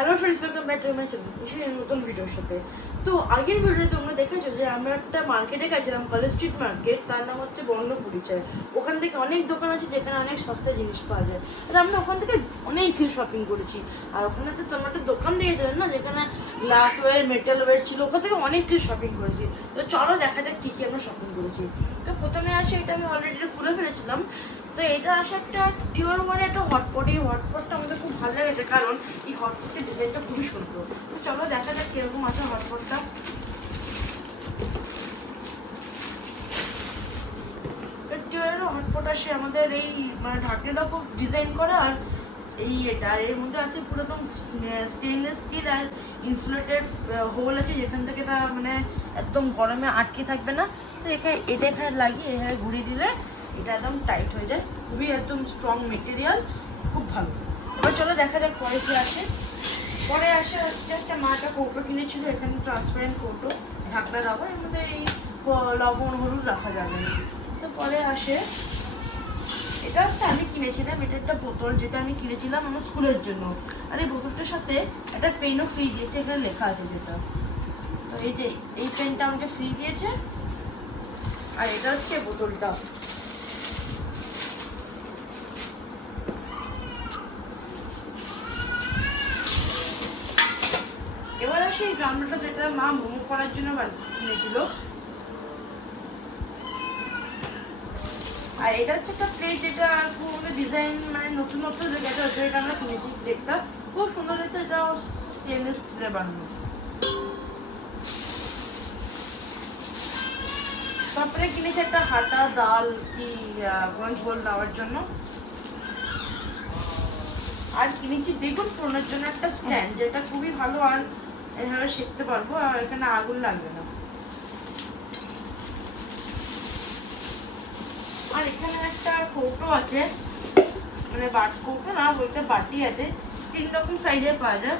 Hello friends, welcome back to my channel. নতুন ভিডিওর সাথে। তো আগের ভিডিওতে তোমরা দেখেছো যে আমরা একটা মার্কেটে গেছিলাম, কলেজ স্ট্রিট মার্কেট, তার নাম হচ্ছে বর্ণপরিচয়। ওখান থেকে অনেক দোকান আছে যেখানে অনেক সস্তা জিনিস পাওয়া যায়। আর আমরা ওখান থেকে অনেক কিছু শপিং করেছি। আর ওখানে তো তোমরা একটা দোকান দেখেছিলেন না, যেখানে গ্লাস ওয়্যার, মেটাল ওয়্যার ছিল, ওখান থেকে অনেক কিছু শপিং করেছি। তো চলো দেখা যাক কী কী আমরা শপিং করেছি। তো প্রথমে আসে, এটা আমি অলরেডি খুলে ফেলেছিলাম। তো এটা আসে একটা টিওর মানে একটা হটপট। এই হটপটটা আমাদের খুব ভালো লেগেছে, কারণ এই হটপটের ডিজাইনটা খুবই সুন্দর। তো চলো দেখা যাক কিরকম আছে হটপটটা। টিওরের হটপট আসে আমাদের এই মানে ঢাকনাটা খুব ডিজাইন করা, আর এই এটা আর এর মধ্যে আছে পুরো একদম স্টেনলেস স্টিল আর ইনসুলেটেড হোল আছে, যেখান থেকে এটা মানে একদম গরমে আটকে থাকবে না। তো এটা এখানে লাগিয়ে এখানে ঘুরিয়ে দিলে এটা একদম টাইট হয়ে যায়। খুবই একদম স্ট্রং মেটেরিয়াল, খুব ভালো। এবার চলো দেখা যাক পরে কি আসে। পরে আসে হচ্ছে একটা মাটা কৌটো কিনেছিল, এখানে ট্রান্সপারেন্ট কৌটো, ঢাকনা দেবো, এর মধ্যে এই লবণ হলুদ রাখা যাবে না। তো পরে আসে এটা হচ্ছে আমি কিনেছিলাম, এটা একটা বোতল, যেটা আমি কিনেছিলাম আমার স্কুলের জন্য। আর এই বোতলটার সাথে একটা পেনও ফ্রি দিয়েছে, এখানে লেখা আছে যেটা। তো এই যে এই পেনটা আমাকে ফ্রি দিয়েছে, আর এটা হচ্ছে বোতলটা। এবার আসে এই গামলাটা, যেটা মা মোমো করার জন্য কিনেছিল। আর এটা হচ্ছে একটা প্লেট, যেটা খুব ডিজাইন মানে নতুন নতুন যেটা হচ্ছে, এটা আমরা কিনেছি। প্লেটটা খুব সুন্দর দেখতে, এটা স্টেনলেস স্টিলের বানানো। তারপরে কিনেছি একটা হাতা, ডাল কি কোনো ঝোল দেওয়ার জন্য। আর কিনেছি বেগুন পোড়ানোর জন্য একটা স্ট্যান্ড, যেটা খুবই ভালো, আর এভাবে শিখতে পারবো, আর এখানে আগুন লাগবে না। আর এখানে একটা কৌটো আছে, মানে কৌটো না বলতে বাটি আছে, 3 রকম সাইজের পাওয়া যায়।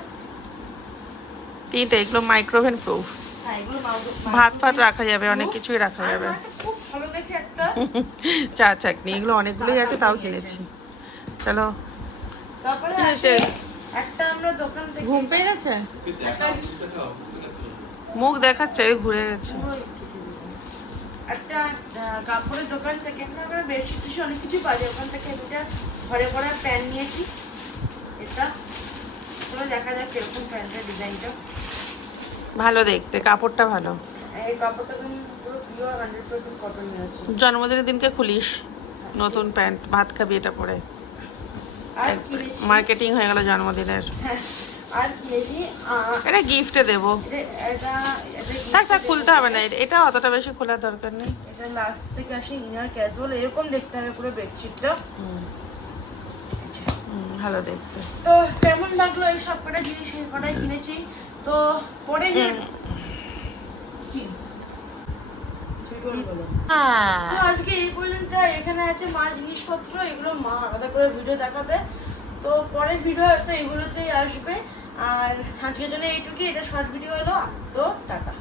তিনটে, এগুলো মাইক্রোওভেন প্রুফ। হ্যাঁ, এগুলো ভাত ফাত রাখা যাবে, অনেক কিছুই রাখা যাবে। খুব ভালো দেখে একটা চা চাটনি, এগুলো অনেকগুলোই আছে, তাও কিনেছি। চলো। তারপরে আছে একটা আমরা দোকান থেকে ঘুম পেয়ে গেছে, মুখ দেখাচ্ছে, ঘুরে গেছে। একটা কাপড়ের দোকান থেকে আমরা বেডশিট টিশু অনেক কিছু পাওয়া যায়, ওখান থেকে একটা ঘরে পড়ার প্যান্ট নিয়েছি। এটা চলো দেখা যাক কিরকম প্যান্টের ডিজাইনটা। ভালো দেখতে, কাপড়টা ভালো। এই কাপড়টা পুরো পিওর 100% কটন নিয়েছি। জন্মদিনের দিনকে খুলিস নতুন প্যান্ট, ভাত খাবি এটা পরে। আর কিনেছি মার্কেটিং হয়ে গেল জন্মদিনের। হ্যাঁ, আর কিনেছি এটা গিফটে দেবো। এটা থাক থাক, খুলতে হবে না, এটা অতটা বেশি খোলার দরকার নেই। এটা লাস্ট থেকে আসে ইনার ক্যাজুয়াল, এরকম দেখতে হবে পুরো বেডশিটটা। ভালো দেখতে। তো কেমন লাগলো এই সব কটা জিনিস, এই কটাই কিনেছি। তো পরে কি তো আজকে এই পর্যন্ত। এখানে আছে মার জিনিসপত্র, এগুলো মা আলাদা করে ভিডিও দেখাবে। তো পরের ভিডিও হয়তো এগুলোতেই আসবে। আর আজকের জন্য এইটুকুই, এটা শর্ট ভিডিও হলো। তো টাটা।